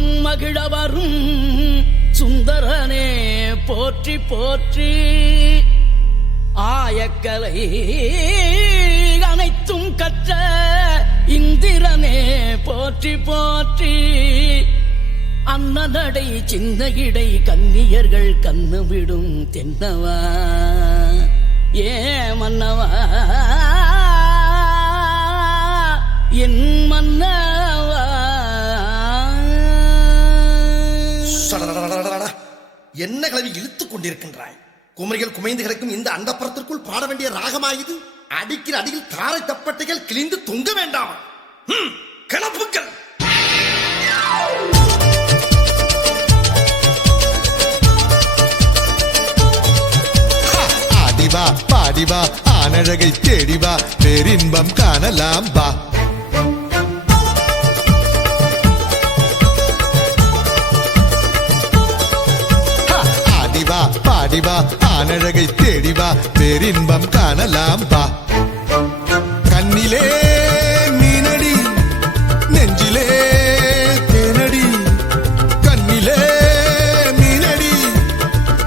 மனம் மகிழவரும் சுந்தரனே போற்றி போற்றி. ஆயக்கலை அனைத்தும் கற்ற இந்திரனே போற்றி போற்றி. அன்னநடை இடை கன்னியர்கள் கண்ணு விடும் தென்னவா. ஏ மன்னவா என் மன்ன என்ன கிளவி இழுத்துக் கொண்டிருக்கின்றாய்? குமரிகள் குமைந்து கிடக்கும் இந்த அண்டப்புறத்திற்குள் பாட வேண்டிய ராகமாயுது? அடிக்கிற அடியில் தாரை தப்பட்டைகள் கிழிந்து தொங்க வேண்டாம். கிளப்புக்கள் அடிவா பாடிவா ஆனழகை தேடிவா பேரின்பம் காணலாம் வா. பாடிவா ஆனழகை தேடிவா பேரின்பம் காணலாம் பா. கண்ணிலே மீனடி நெஞ்சிலே தேனடி. கண்ணிலே மீனடி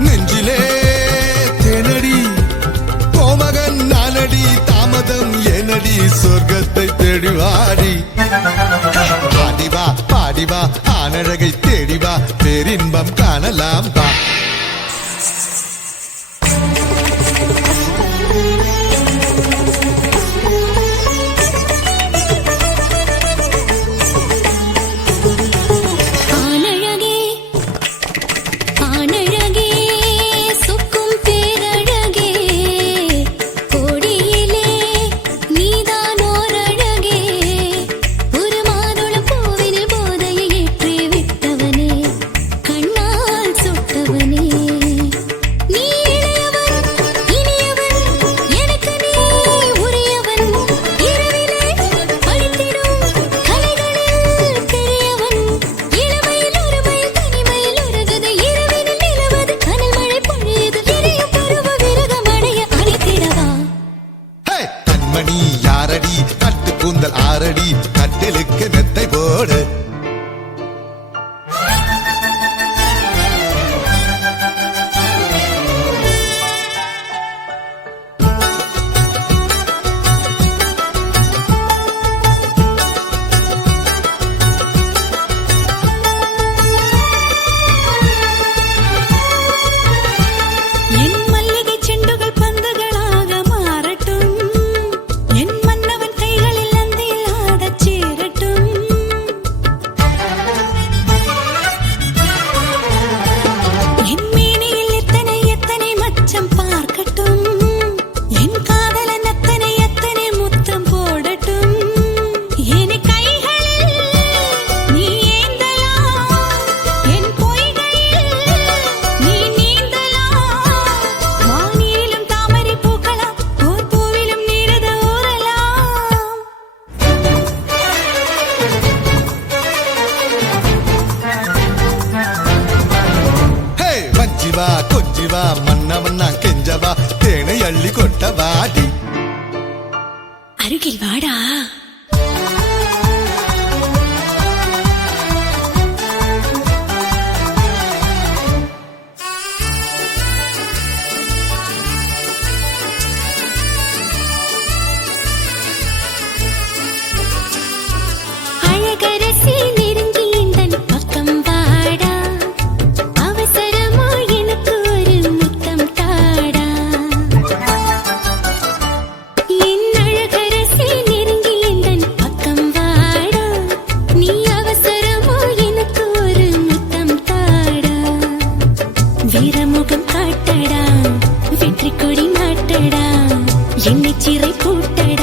நெஞ்சிலே தேனடி. கோமகன் நானடி தாமதம் ஏனடி சொர்க்கத்தை தேடிவாடி பாடிவா பாடிவா ஆனழகை தேடிவா பேரின்பம் காணலாம் பா. ಕೊಟ್ಟವಾ ತೇಣೆಯಲ್ಲಿ ಕೊಟ್ಟವಾಡಿ ಅರುಗಿಲ್ವಾಡಾ உலகம் காட்டடா. வெற்றி கொடி நாட்டடா என்னை சிறை பூட்டடா.